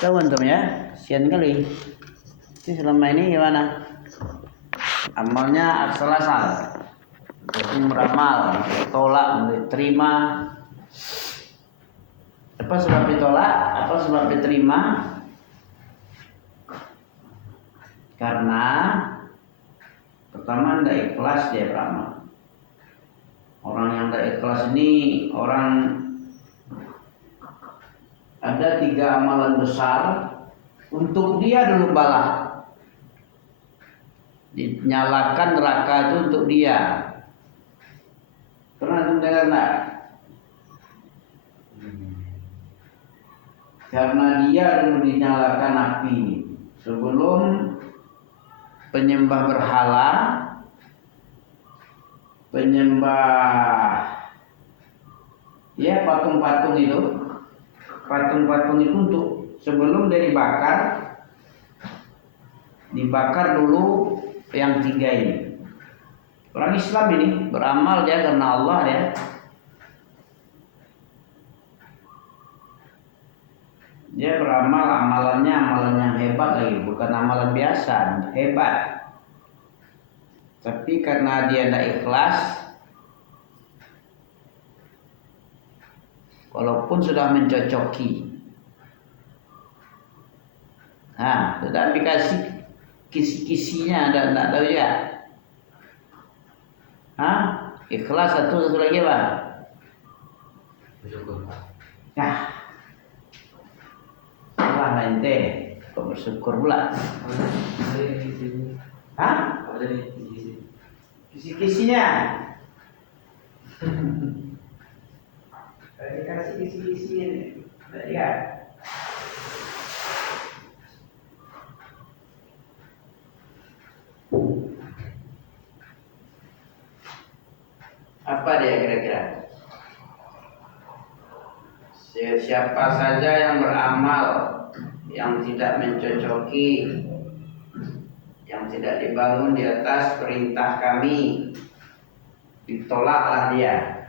Tahu antum ya, sian kali. Ini selama ini gimana? Amalnya asal-asal, beramal, tolak, terima. Apa sebab ditolak? Apa sebab diterima? Karena pertama tidak ikhlas dia beramal. Orang yang tidak ikhlas ini orang ada 3 amalan besar untuk dia dulu balas. Dinyalakan neraka itu untuk dia. Pernah dengar enggak? Karena dia dulu dinyalakan api sebelum penyembah berhala, penyembah ya patung-patung itu. Patung-patung itu untuk sebelum dia dibakar dulu yang 3 ini. Orang Islam ini beramal dia karena Allah ya. Dia beramal amalan yang hebat lagi, bukan amalan biasa, hebat. Tapi karena dia tidak ikhlas, walaupun sudah mencocoki, sudah dikasih kisi-kisinya, tidak tahu ya. Ikhlas satu lagi apa? Bersyukur. Salah ente, kok bersyukur pula? Kisi-kisinya. Kasih kisi-kisi ini, lihat. Apa dia kira-kira? Siapa saja yang beramal yang tidak mencocoki, yang tidak dibangun di atas perintah kami, ditolaklah dia.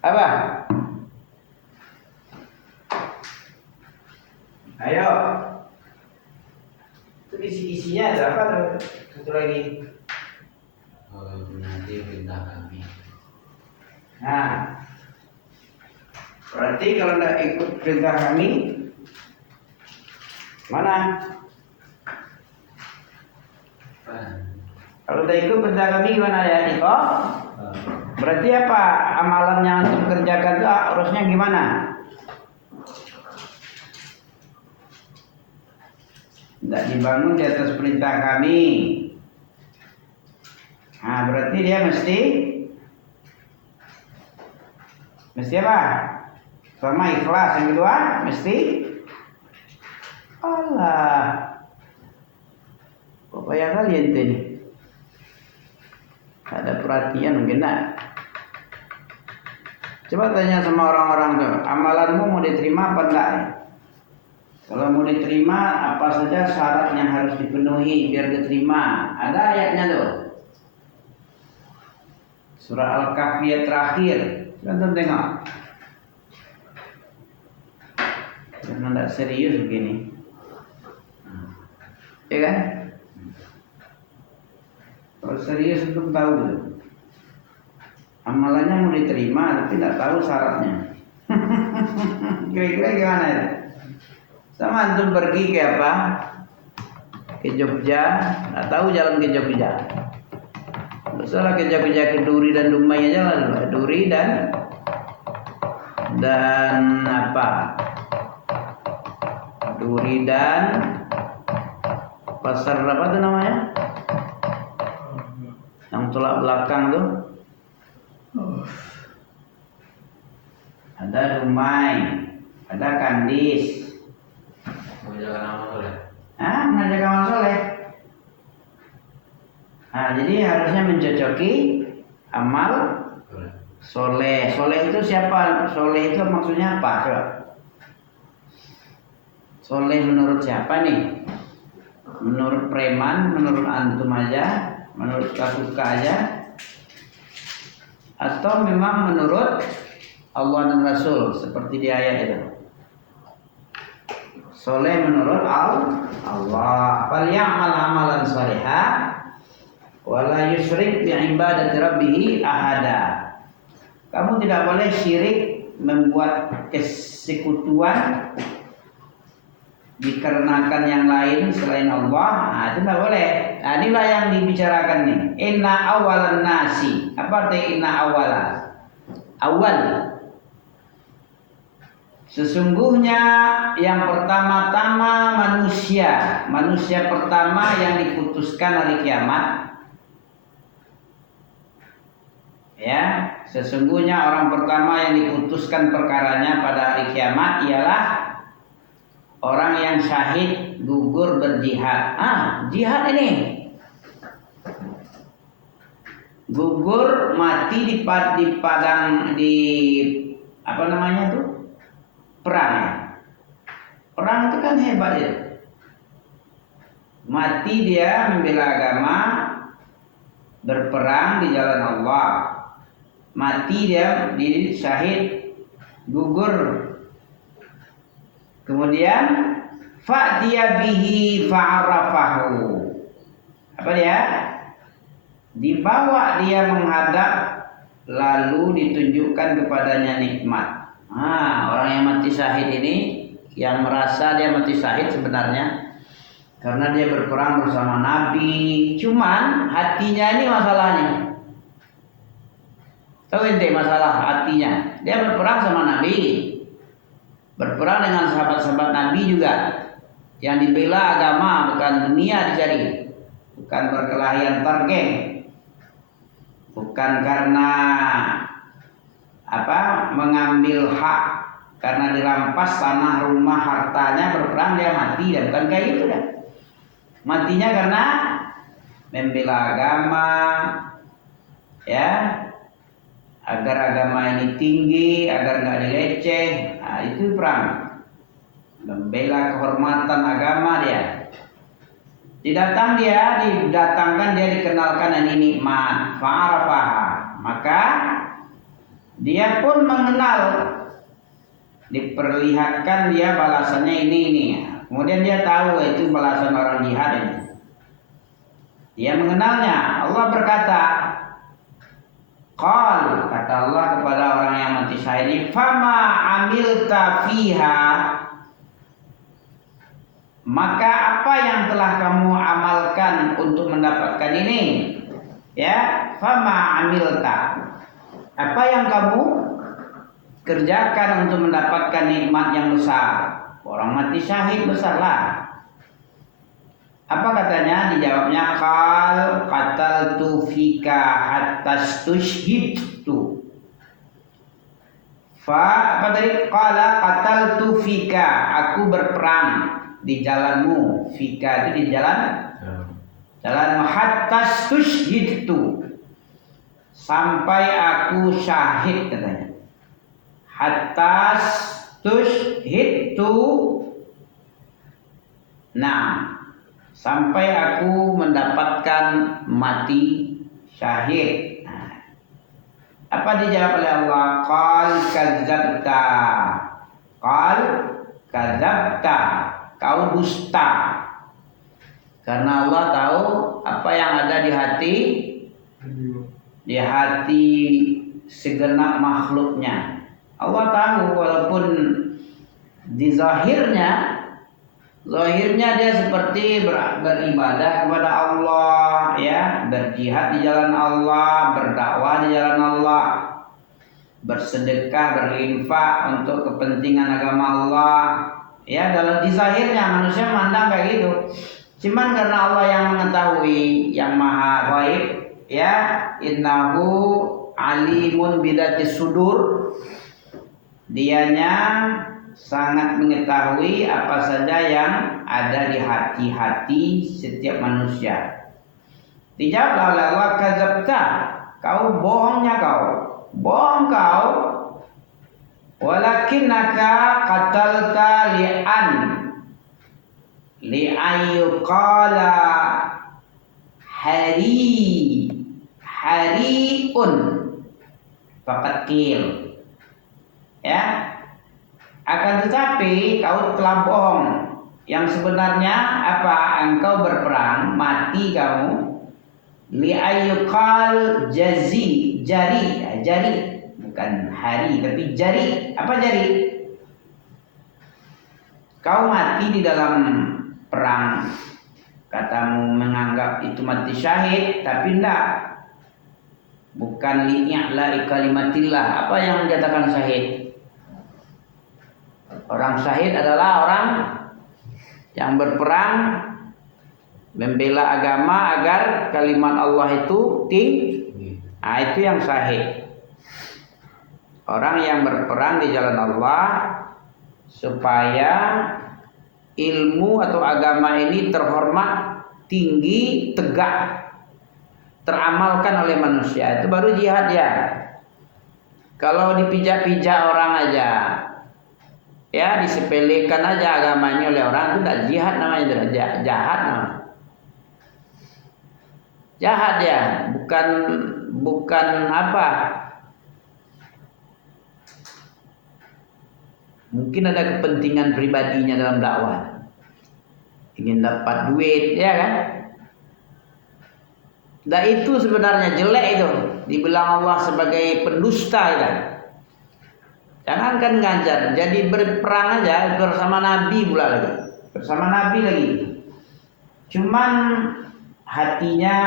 Apa? Ayo. Itu kisi-kisinya ada apa tuh? Satu lagi. Nanti perintah kami. Berarti kalau tidak ikut perintah kami, mana? Kalau tidak ikut perintah kami gimana ya, Niko? Berarti apa amalan yang untuk kerjakan itu harusnya gimana? Tidak dibangun di atas perintah kami. Berarti dia mesti apa? Sama ikhlas. Yang kedua mesti Allah. Kok payah kali ente nih? Ada perhatian mungkin enggak? Coba tanya sama orang-orang tuh, amalanmu mau diterima apa enggak? Kalau mau diterima, apa saja syarat yang harus dipenuhi biar diterima? Ada ayatnya tuh. Surah Al-Kahfi ayat terakhir. Coba tengok. Karena tidak serius begini. Ya kan? Kalau serius itu tahu. Amalannya mau diterima tapi tidak tahu syaratnya. Kira-kira gimana ya? Sama antum pergi ke apa? Ke Jogja, tidak tahu jalan ke Jogja. Salah ke Jogja ke Duri dan Dumai aja lah. Duri dan apa? Duri dan pasar apa tuh namanya? Yang tolak belakang tuh. Ada Dumai, ada Kandis. Menjaga nama soleh. Menjaga amal soleh. Jadi harusnya mencocoki amal soleh. Soleh itu siapa? Soleh itu maksudnya apa? Coba. Soleh menurut siapa nih? Menurut preman, menurut antum aja, menurut suka aja, atau memang menurut Allah dan Rasul seperti di ayat itu? soleh menurut Allah. Falyamal amalan salihah wala yusyrik bi ibadati rabbih ahada. Kamu tidak boleh syirik, membuat kesekutuan dikarenakan yang lain selain Allah. Nah, itu tidak boleh. Nah, inilah yang dibicarakan nih. Inna awalan nasi. Apa arti inna awala? Awal. Sesungguhnya yang pertama-tama manusia pertama yang diputuskan hari kiamat. Ya, sesungguhnya orang pertama yang diputuskan perkaranya pada hari kiamat ialah orang yang syahid gugur berjihad. Jihad ini gugur mati di padang apa namanya tuh? Perang ya. Perang itu kan hebat ya. Mati dia membela agama, berperang di jalan Allah. Mati dia di syahid, gugur. Kemudian fa'tiya bihi fa'arafahu. Apa dia? Dibawa dia menghadap, lalu ditunjukkan kepadanya nikmat. Orang yang mati syahid ini, yang merasa dia mati syahid sebenarnya karena dia berperang bersama Nabi, cuman hatinya ini masalahnya. Tahu ente masalah hatinya? Dia berperang sama Nabi, berperang dengan sahabat-sahabat Nabi juga, yang dibela agama bukan dunia dicari, bukan berkelahi antar geng, bukan karena mengambil hak karena dirampas tanah, rumah, hartanya, berperang dia mati, dan bukan kayak gitu dah. Matinya karena membela agama, ya, agar agama ini tinggi, agar nggak dileceh. Itu perang, membela kehormatan agama dia. Didatangkan dia dikenalkan ini nikmat, fa'arafaha, maka dia pun mengenal, diperlihatkan dia balasannya ini. Kemudian dia tahu itu balasan orang jihad ini. Dia mengenalnya. Allah berkata, kata Allah kepada orang yang mati syahid ini, fama amilta fiha, maka apa yang telah kamu amalkan untuk mendapatkan ini? Ya, fama amilta, apa yang kamu kerjakan untuk mendapatkan nikmat yang besar? Orang mati syahid besarlah. Apa katanya? Dijawabnya, qataltu fika hatta stushhidtu. Apa tadi? Qala qataltu fika, aku berperang di jalanmu. Fika itu di jalanmu, hatta stushhidtu, sampai aku syahid katanya. Hatta stushhidtu, sampai aku mendapatkan mati syahid. Apa dijawab oleh Allah? Qal kadzabta, kau dusta. Karena Allah tahu apa yang ada di hati segenap makhluknya. Allah tahu, walaupun di zahirnya dia seperti beribadah kepada Allah, ya, berjihad di jalan Allah, berdakwah di jalan Allah, bersedekah, berinfak untuk kepentingan agama Allah. Ya, dalam di zahirnya manusia memandang kayak gitu. Cuman karena Allah yang mengetahui, yang maha ghaib, ya, innahu alimun bidatis sudur, dianya sangat mengetahui apa saja yang ada di hati-hati setiap manusia. Dijawablah oleh Allah, kadzabta, kau bohongnya bohong kau, walakinnaka qatalta li'ayyuqala hariun faqad qil. Ya, akan tetapi kau telah bohong Yang sebenarnya apa? Engkau berperang, mati kamu. Li ayyuqal jari, bukan hari tapi jari. Apa jari? Kau mati di dalam perang, katamu menganggap itu mati syahid, tapi enggak. Bukan li'a'la'i kalimatillah. Apa yang dikatakan syahid? Orang syahid adalah orang yang berperang membela agama agar kalimat Allah itu tinggi. Itu yang syahid. Orang yang berperang di jalan Allah supaya ilmu atau agama ini terhormat, tinggi, tegak, teramalkan oleh manusia, itu baru jihad ya. Kalau dipijak-pijak orang aja, ya disepelekan aja agamanya oleh orang, itu tidak jihad namanya, itu jahat namanya. Jahat ya, bukan apa? Mungkin ada kepentingan pribadinya dalam dakwah, ingin dapat duit, ya kan? Dan itu sebenarnya jelek itu. Dibilang Allah sebagai pendusta ya. Jangankan ngajar, jadi berperang aja bersama Nabi pula lagi. Bersama Nabi lagi. Cuman hatinya,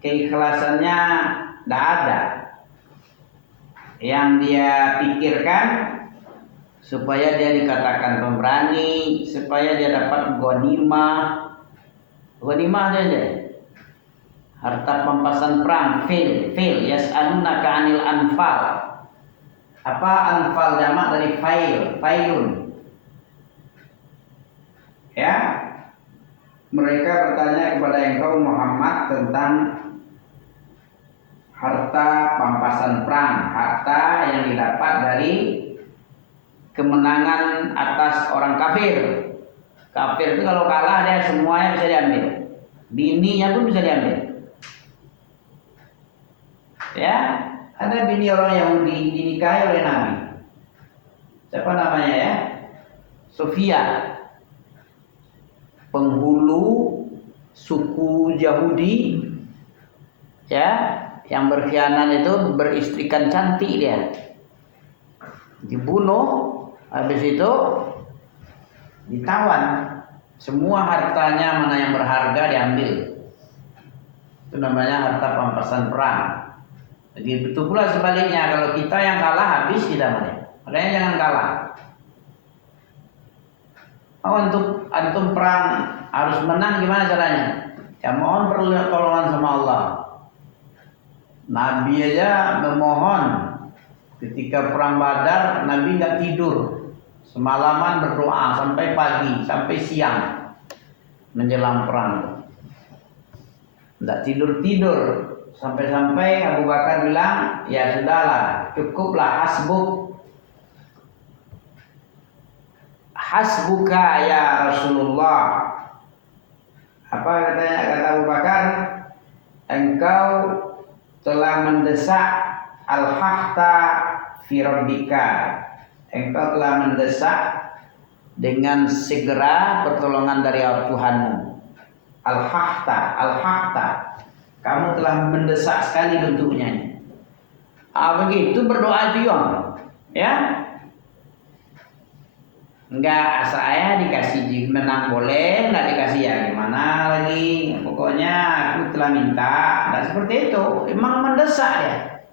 keikhlasannya tidak ada. Yang dia pikirkan supaya dia dikatakan pemberani, supaya dia dapat ghanimah. Ghanimah aja. Harta pampasan perang, fil, yas'alunaka 'anil anfal. Apa anfal? Jamak dari failun. Ya. Mereka bertanya kepada engkau Muhammad tentang harta pampasan perang, harta yang didapat dari kemenangan atas orang kafir. Kafir itu kalau kalah dia semuanya bisa diambil. Bininya pun bisa diambil. Ya, ada bini orang Yahudi dinikahi oleh Nabi. Siapa namanya ya? Sofia. Penghulu suku Yahudi, ya, yang berkhianat itu beristrikan cantik dia. Dibunuh, habis itu ditawan. Semua hartanya mana yang berharga diambil. Itu namanya harta pampasan perang. Jadi betul pula sebaliknya, kalau kita yang kalah habis kita mana. Makanya jangan kalah. Untuk antum perang harus menang, gimana caranya? Ya mohon pertolongan sama Allah. Nabi aja memohon ketika perang Badar, Nabi nggak tidur, semalaman berdoa sampai pagi, sampai siang menjelang perang. Nggak tidur. Sampai-sampai Abu Bakar bilang, ya sudahlah, cukuplah, hasbuka ya Rasulullah. Apa kata Abu Bakar? Engkau telah mendesak al-haqta fi rabbika. Engkau telah mendesak dengan segera pertolongan dari Tuhanmu. Al-haqta. Kamu telah mendesak sekali bentuknya. Begitu berdoa itu ya. Enggak, saya dikasih menang boleh, enggak dikasih ya gimana lagi. Pokoknya aku telah minta. Dan seperti itu, memang mendesak ya.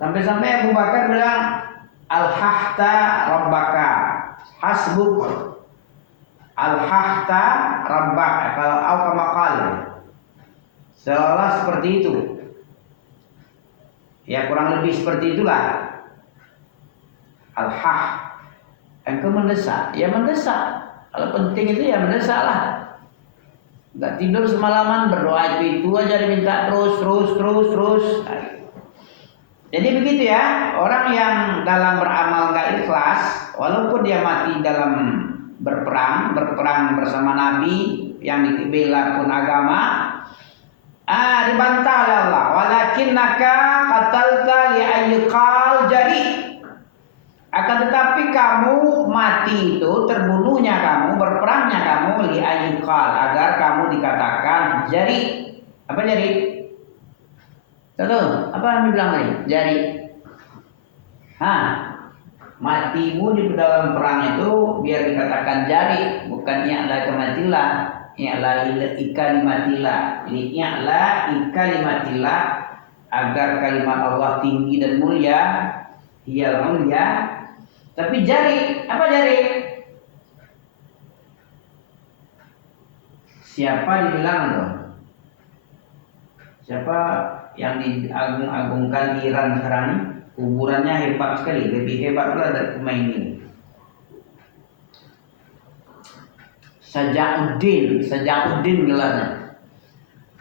Sampai-sampai Abu Bakar bilang, al-haqta rabbaka, hasbuk. Al-haqta rabbaka, kalau al-kamakal. Seolah seperti itu. Ya kurang lebih seperti itulah. Al-haq. Engkau mendesak. Ya mendesak. Kalau penting itu ya mendesak lah. Gak tidur semalaman berdoa itu aja diminta terus. Jadi begitu ya. Orang yang dalam beramal gak ikhlas, walaupun dia mati dalam berperang bersama Nabi yang dibela pun agama, dibantah oleh Allah. Walakinnaka qatalta li ayyuqal jari. Akan tetapi kamu mati itu, terbunuhnya kamu, berperangnya kamu li ayyuqal, agar kamu dikatakan jari. Apa jari? Tahu? Apa yang dibilang tadi? Jari. Hah? Matimu di dalam perang itu biar dikatakan jari, bukan i'la kematilah. I'la ika limatilah. I'la ika limatilah, agar kalimat Allah tinggi dan mulia. Hiyal mulia. Tapi jari, apa jari? Siapa dibilang dong? Siapa yang diagung-agungkan di Iran sekarang ini? Kuburannya hebat sekali, lebih hebat pula dari pemain ini. Sajauddin gelarnya.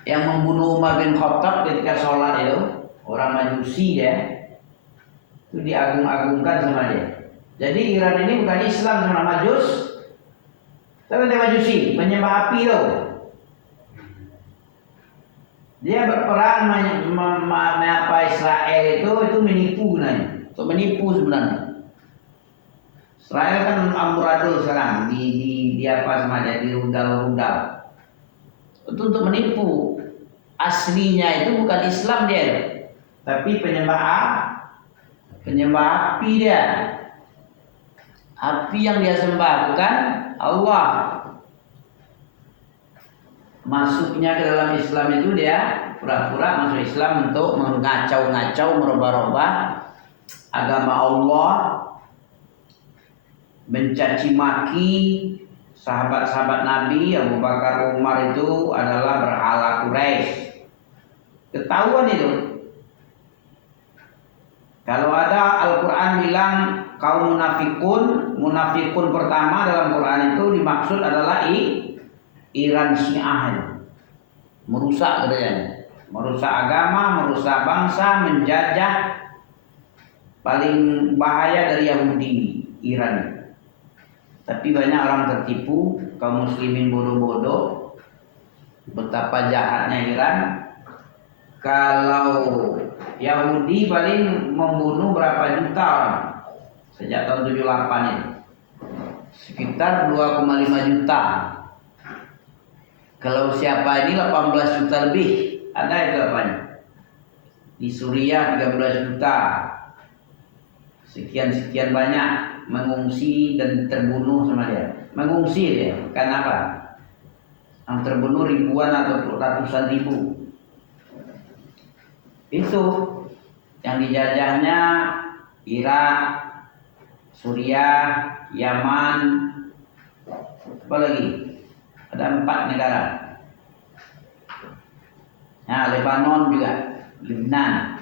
Yang membunuh Umar bin Khattab ketika sholat itu, orang Majusi ya, itu diagung-agungkan sama dia. Jadi Iran ini bukan Islam sama Majus, tapi dia Majusi, menyembah api itu. Dia berperang apa Israel itu menipu sebenarnya, untuk menipu sebenarnya. Israel kan amburadul sekarang di apa semacam di rudal-rudal. Itu untuk menipu. Aslinya itu bukan Islam dia, tapi penyembah api dia. Api yang dia sembah bukan Allah. Masuknya ke dalam Islam itu dia pura-pura masuk Islam untuk mengacau-ngacau, merubah-rubah agama Allah, mencaci maki sahabat-sahabat Nabi. Abu Bakar, Umar itu adalah berhala Quraisy. Ketahuan itu. Kalau ada Al-Quran bilang kaum munafikun pertama dalam Quran itu dimaksud adalah Iran Syiah, merusak katanya, merusak agama, merusak bangsa, menjajah. Paling bahaya dari Yahudi Iran. Tapi banyak orang tertipu, kaum muslimin bodoh-bodoh. Betapa jahatnya Iran. Kalau Yahudi paling membunuh berapa juta orang sejak tahun 78 ini. Sekitar 2,5 juta. Kalau siapa ini 18 juta lebih. Ada itu apanya? Di Suriah 13 juta. Sekian-sekian banyak mengungsi dan terbunuh sama dia. Mengungsi dia, kenapa? Yang terbunuh ribuan atau ratusan ribu. Itu yang dijajahnya Irak, Suriah, Yaman, apa lagi? Ada 4 negara. Nah, Lebanon juga, Lebanon.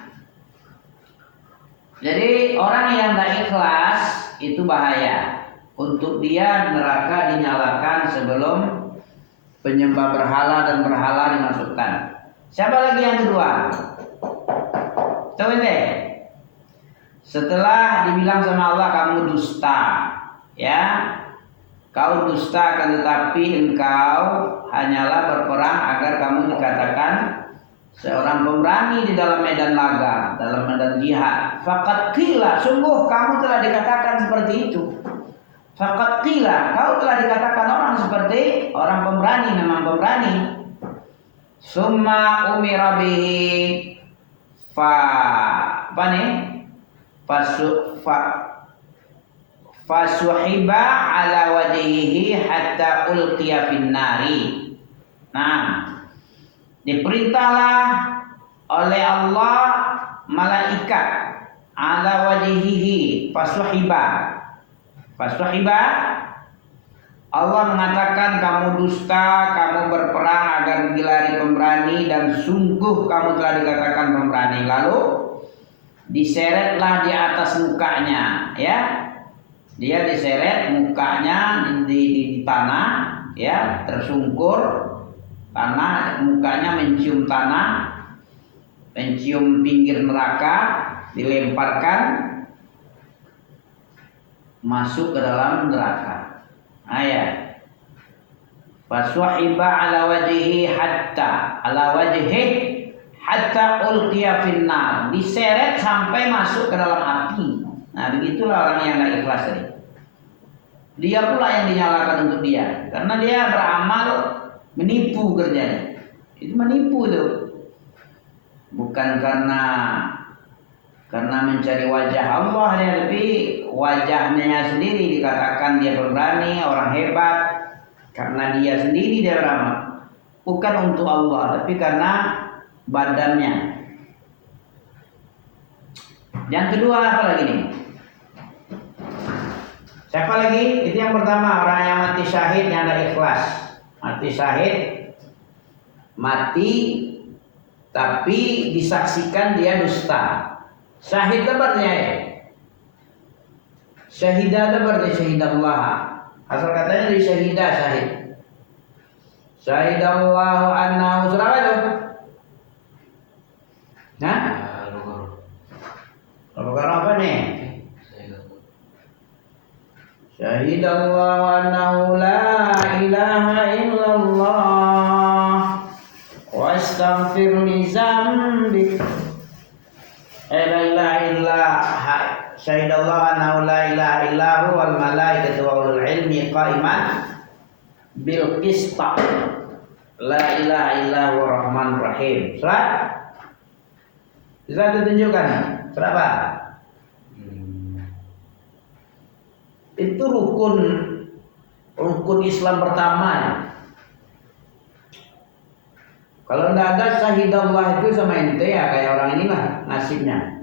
Jadi orang yang tidak ikhlas itu bahaya. Untuk dia neraka dinyalakan sebelum penyembah berhala dan berhala dimasukkan. Siapa lagi yang kedua? Tahu ini? Setelah dibilang sama Allah kamu dusta, ya, kau dusta, akan tetapi engkau hanyalah berperang agar kamu dikatakan seorang pemberani di dalam medan laga, dalam medan jihad. Faqad qila, sungguh kamu telah dikatakan seperti itu. Faqad qila, kau telah dikatakan orang seperti orang pemberani, memang pemberani. Summa umira bihi fasuhiba ala wajhihi hatta ulqiya finnari. Nah, diperintahlah oleh Allah malaikat ala wajhihi fasuhiba. Allah mengatakan kamu dusta, kamu berperang agar digelari pemberani dan sungguh kamu telah dikatakan pemberani. Lalu diseretlah di atas mukanya, ya. Dia diseret mukanya di tanah, ya, tersungkur tanah, mukanya mencium tanah, mencium pinggir neraka, dilemparkan masuk ke dalam neraka. Ayat. Faswahiba ala wajhihi hatta ulqiya finnar. Diseret sampai masuk ke dalam api. Nah, begitulah orang yang nggak ikhlas tadi. Dia pula yang dinyalakan untuk dia, karena dia beramal menipu kerjanya. Itu menipu itu, bukan karena mencari wajah Allah dia, tapi wajahnya sendiri dikatakan dia pemberani, orang hebat, karena dia sendiri dia beramal, bukan untuk Allah, tapi karena badannya. Yang kedua apa lagi nih? Siapa lagi? Itu yang pertama, orang yang mati syahid yang ada ikhlas. Mati syahid, mati tapi disaksikan dia dusta. Syahid itu artinya ya. Syahidah itu berarti syahidallah. Asal katanya dari syahidah syahid. Syahidallahu annahu surah apa itu? Nah? Al-Baqarah apa nih? Syahidallahu annahu la ilaha illallah wa astaghfir li dzambik. La ilaha illallah. Syahidallahu annahu la ilaha illahu wal malaikatu wa ulul ilmi qaiman bil qist. La ilaha illahu rahmanur rahim. Surat? Bisa ditunjukkan? Surat apa? Itu rukun Islam pertama ya. Kalau tidak ada syahidallah itu sama ente ya kayak orang inilah nasibnya.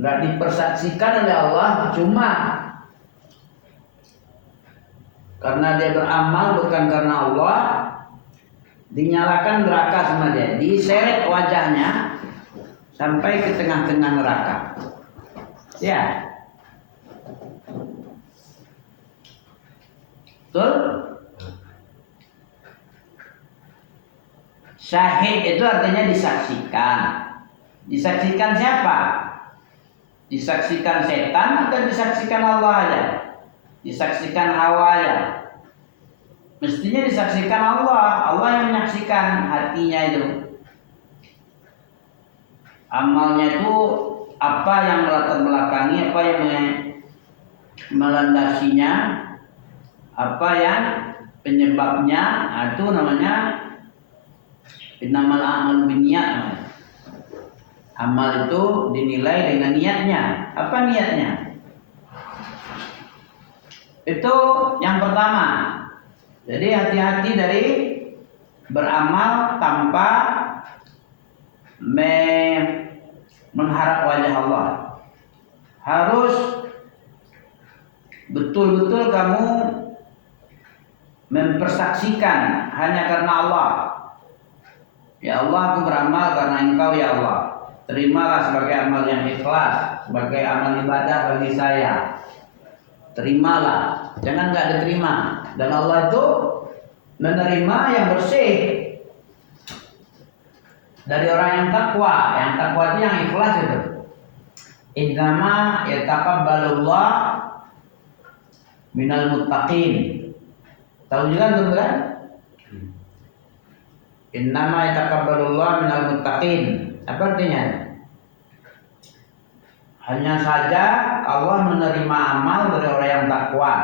Nggak dipersaksikan oleh Allah, cuma karena dia beramal bukan karena Allah, dinyalakan neraka sama dia, diseret wajahnya sampai ke tengah-tengah neraka. Ya. Betul? Syahid itu artinya disaksikan. Disaksikan siapa? Disaksikan setan atau disaksikan Allah aja? Disaksikan hawa aja? Mestinya disaksikan Allah. Allah yang menyaksikan hatinya itu. Amalnya itu apa yang melatar belakangi, apa yang melandasinya, apa yang penyebabnya, itu namanya innamal a'malu binniyat. Amal itu dinilai dengan niatnya. Apa niatnya? Itu yang pertama. Jadi hati-hati dari beramal tanpa mengharap wajah Allah. Harus betul-betul kamu mempersaksikan hanya karena Allah. Ya Allah, aku beramal karena Engkau ya Allah. Terimalah sebagai amal yang ikhlas, sebagai amal ibadah bagi saya. Terimalah, jangan nggak diterima. Dan Allah itu menerima yang bersih dari orang yang takwa. Yang takwa itu yang ikhlas itu. Innama yataqabbalullah minal muttaqin. Tahu juga tuh kan? Innama yataqabbalullah minal muttaqin. Apa artinya? Hanya saja Allah menerima amal dari orang yang takwa.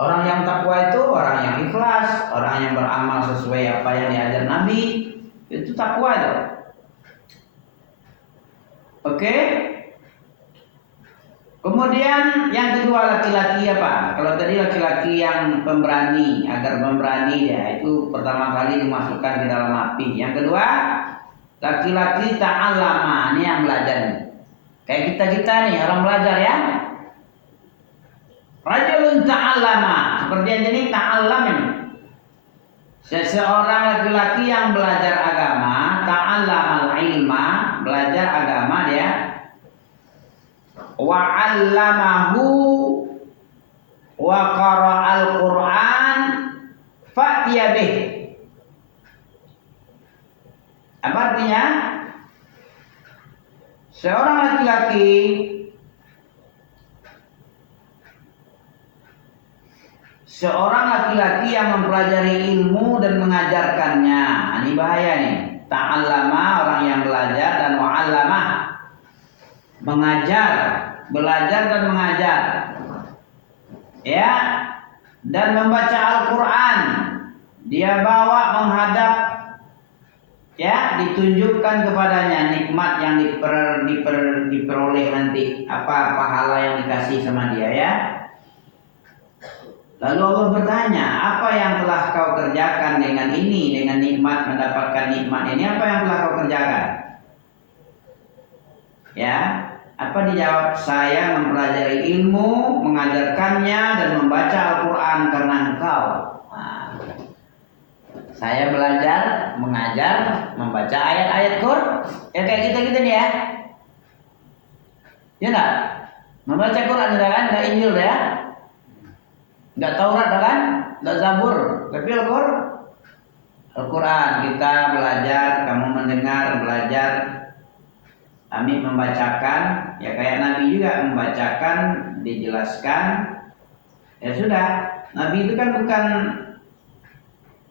Orang yang takwa itu orang yang ikhlas, orang yang beramal sesuai apa yang diajar Nabi. Itu takwa itu. Oke? Kemudian yang kedua laki-laki apa? Kalau tadi laki-laki yang pemberani, agar pemberani ya, itu pertama kali dimasukkan di dalam api. Yang kedua, laki-laki ta'allama, ini yang belajar nih. Kayak kita nih, orang belajar ya. Rajulun ta'allama, seperti yang ini ta'allam ini. Seseorang laki-laki yang belajar agama, ta'allamal ilma, belajar agama dia. Wa 'allamahu wa qara'al Qur'an fa'tiya bih. Apa artinya? Seorang laki-laki yang mempelajari ilmu dan mengajarkannya. Ini bahaya nih. Ta'allama orang yang belajar, dan wa'allama mengajar, belajar dan mengajar. Ya, dan membaca Al-Qur'an. Dia bawa menghadap, ya, ditunjukkan kepadanya nikmat yang diperoleh nanti, apa pahala yang dikasih sama dia, ya. Lalu Allah bertanya, apa yang telah kau kerjakan dengan ini, dengan nikmat, mendapatkan nikmat ini, apa yang telah kau kerjakan? Ya, apa dijawab? Saya mempelajari ilmu, mengajarkannya, dan membaca Al-Quran karena engkau. Nah, saya belajar, mengajar, membaca ayat-ayat Quran. Ya kayak kita-kita nih ya. Ya enggak? Membaca Quran kan, enggak Injil ya. Enggak Taurat kan? Enggak Zabur. Tapi Al-Quran kita belajar, kamu mendengar, belajar. Kami membacakan, ya kayak Nabi juga membacakan, dijelaskan. Ya sudah, Nabi itu kan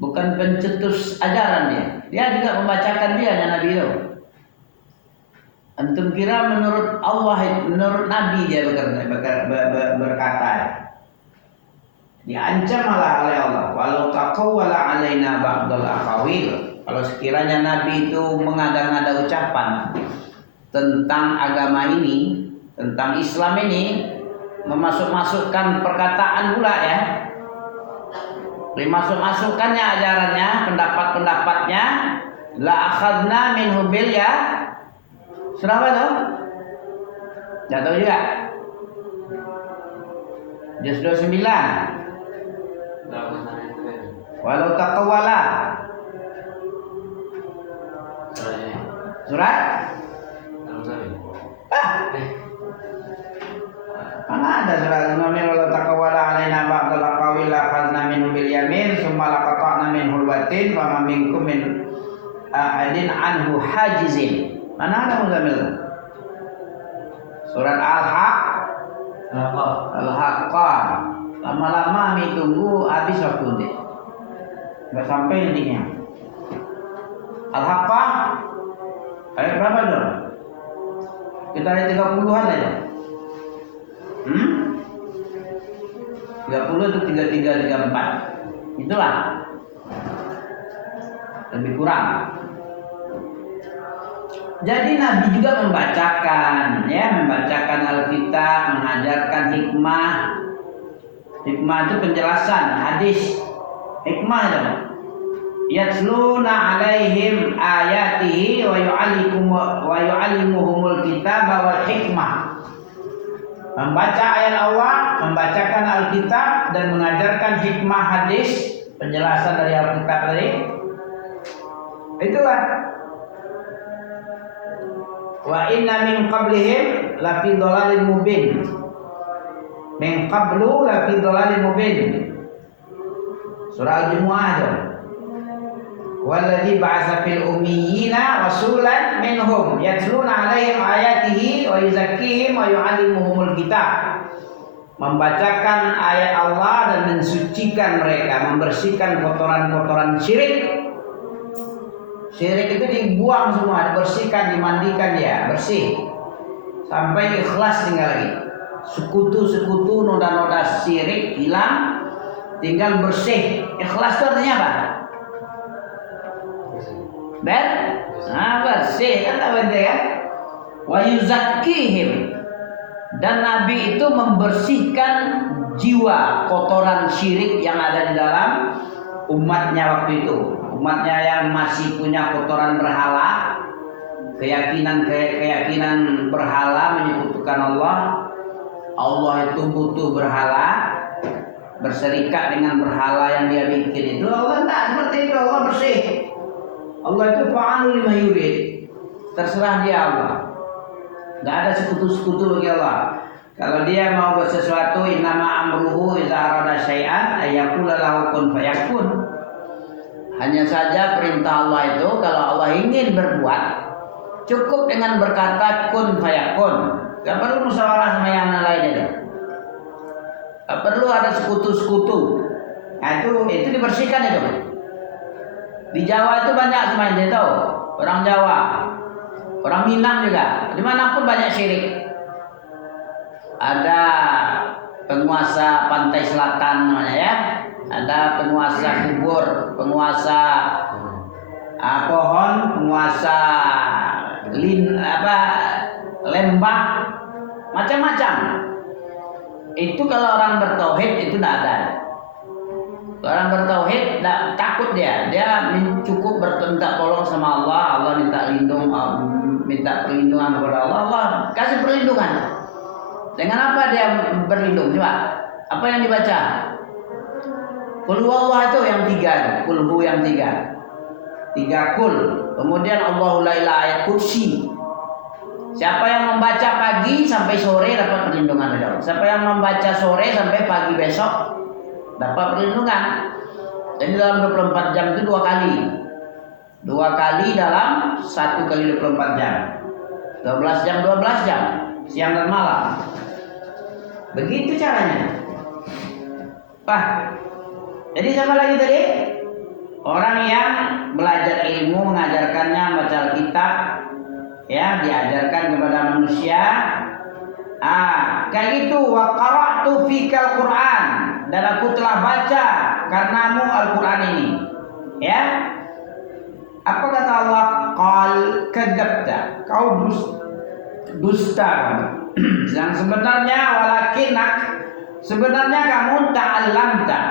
bukan pencetus ajaran dia. Dia juga membacakan dia, Nabi itu. Antum kira menurut Allah, menurut Nabi dia berkata. Diancam oleh Allah, walau taqawwala alaina ba'dal aqawil. Kalau sekiranya Nabi itu mengada-ngada ucapan tentang agama ini, tentang Islam ini, memasukkan perkataan pula ya, dimasukkannya ajarannya, pendapat-pendapatnya, la akhadna minhu bil ya. Surah apa itu? Tidak tahu juga. Juz 29. Walau taqawwala. Surat? Mana ada surat Al-Mu'min walau taqawwala alaina ba'dal aqawil la akhadna minhu bil yamin summa laqata'na minhu al-watin wa ma minkum min ahadin anhu hajizin. Mana ada Muzammil? Surat Al-Haqqah. Lama-lama kami tunggu habis waktu ini. Enggak sampai intinya. Al-Haqqah ayat berapa dong? Kita ayat 30-an aja. 30 atau 33, 34. Itulah. Lebih kurang. Jadi Nabi juga membacakan, ya, membacakan Alkitab, mengajarkan hikmah. Hikmah itu penjelasan hadis. Hikmah itu. Yatsluna alaihim ayatihi wa yu'allimuhumul kitaba wal hikmah. Membaca ayat Allah, membacakan Alkitab, dan mengajarkan hikmah hadis, penjelasan dari Alkitab tadi. Itulah. Wa inna min qablihim lafi dhalalin mubin. Min qablu lafi dhalalin mubin. Surah Al-Jumu'ah itu. Walladzi ba'atsa fil ummiyina rasulan minhum yatluna 'alaihim ayatihi wa yuzakkihim wa yu'allimuhumul kitab. Membacakan ayat Allah dan mensucikan mereka, membersihkan kotoran-kotoran syirik. Syirik itu dibuang semua, dibersihkan, dimandikan dia, bersih. Sampai ikhlas tinggal lagi. Sekutu-sekutu, noda-noda syirik hilang, tinggal bersih. Ikhlas itu artinya apa? Bersih kan tak benda ya. Wa yuzakkihim, dan Nabi itu membersihkan jiwa kotoran syirik yang ada di dalam umatnya waktu itu. Umatnya yang masih punya kotoran berhala, keyakinan berhala, menyekutukan Allah. Allah itu butuh berhala, berserikat dengan berhala yang dia bikin itu. Allah tak seperti itu, Allah bersih. Allah itu fa'alu lima yurid, terserah dia Allah. Enggak ada sekutu-sekutu bagi Allah. Kalau dia mau buat sesuatu, innama amruhu idza arada syai'an ayyaqula lahu kun fayakun. Hanya saja perintah Allah itu kalau Allah ingin berbuat, cukup dengan berkata kun fayakun. Gak perlu musyawarah sama yang lain itu. Gak perlu ada sekutu-sekutu. Nah itu dibersihkan itu. Di Jawa itu banyak semuanya, dia tahu. orang Jawa, orang Minang juga, dimanapun banyak syirik. Ada penguasa pantai selatan namanya ya, ada penguasa kubur, penguasa pohon, penguasa lembah, macam-macam. Itu kalau orang bertauhid itu tidak ada. Orang bertauhid tidak takut dia cukup minta tolong sama Allah, Allah minta perlindungan kepada Allah, Allah kasih perlindungan. Dengan apa dia berlindung? Coba, apa yang dibaca? Qul huwallah itu yang 3, qul hu yang 3 qul. Kemudian Allahu la ilaha ayat kursi. Siapa yang membaca pagi sampai sore dapat perlindungan dari Allah. Siapa yang membaca sore sampai pagi besok dapat perlindungan. Jadi dalam 24 jam itu 2 kali. 2 kali dalam 1 kali 24 jam. 12 jam, 12 jam. Siang dan malam. Begitu caranya. Pak. Jadi siapa lagi tadi? Orang yang belajar ilmu, mengajarkannya, baca Alkitab, ya, diajarkan kepada manusia. Kayak gitu. Wa qara'tu fikal Qur'an, dan aku telah baca karenamu Al-Qur'an ini. Ya. Apa kata Allah? Qal kadzabta, kau dusta. Yang sebenarnya sebenarnya kamu ta'allamta.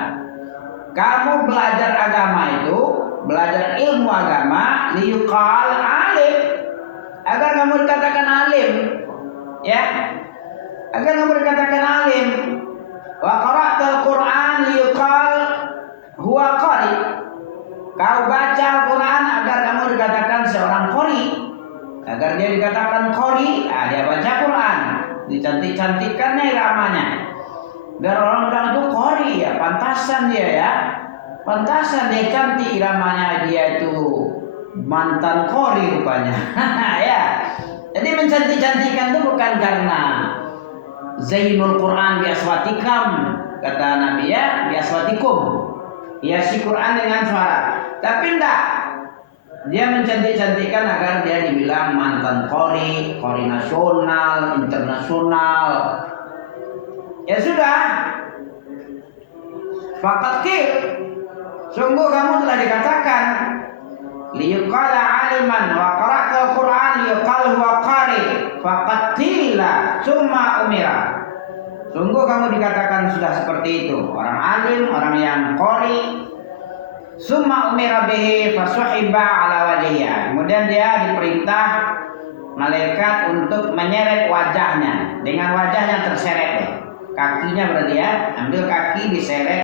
Kamu belajar agama itu, belajar ilmu agama liyuqal alim, agar kamu dikatakan alim. Ya. Agar kamu dikatakan alim. Wa qara'tal Qur'an liyuqal huwa qari. Kau baca Al-Qur'an agar kamu dikatakan seorang qari. Agar dia dikatakan qari, dia baca Quran, dicantik-cantikkannya iramanya. Biar orang bilang itu qari ya, pantasan dia ya. Pantasan dia cantik iramanya, dia itu mantan qari rupanya. Ya. Jadi mencantik-cantikkan itu bukan karena Zainul Quran bi aswatikam, kata Nabi ya, bi aswatikum. Hiasi Quran dengan suara. Tapi enggak. Dia mencantik-cantikkan agar dia dibilang mantan qari nasional, internasional. Ya sudah. Faqatkir. Sungguh kamu telah dikatakan liyuqala aliman wa qara'al Qur'an liyuqal huwa qari. Faqatkila summa umira. Sungguh kamu dikatakan sudah seperti itu, orang alim, orang yang qari. Summa umira bihi fasuhiba ala wajhiha. Kemudian dia diperintah malaikat untuk menyeret wajahnya dengan wajah yang terseret. Kakinya berarti ya, ambil kaki diseret